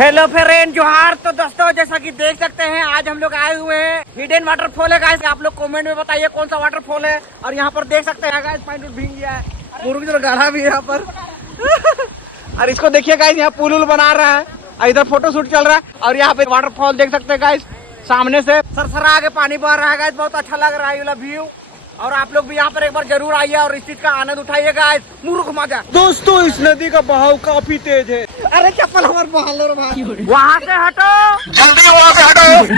Hello friend जोहार। तो दोस्तों जैसा कि देख सकते हैं आज हम लोग आए हुए हैं हिडन वाटरफॉल है गाइस। आप लोग कमेंट में बताइए कौन सा वाटरफॉल है। और यहाँ पर देख सकते हैं गाइस पानी भीग गया है, मुर्गी तो गाढ़ा भी है यहाँ पर। और इसको देखिए गाइस यहाँ पुल उल बना रहा है और इधर फोटो शूट चल रहा है। और यहाँ पे वाटरफॉल देख सकते हैं गाइस, सामने से सरसरा आगे पानी बह रहा है गाइस, बहुत अच्छा लग रहा है ये व्यू। और आप लोग भी यहाँ पर एक बार जरूर आइए और इस चीज का आनंद उठाइए गाइस। मुर्ख मजा दोस्तों इस नदी का बहाव काफी तेज है। अरे चप्पल हमारे बहाल भाई, वहाँ से हटो, जल्दी वहाँ से हटो।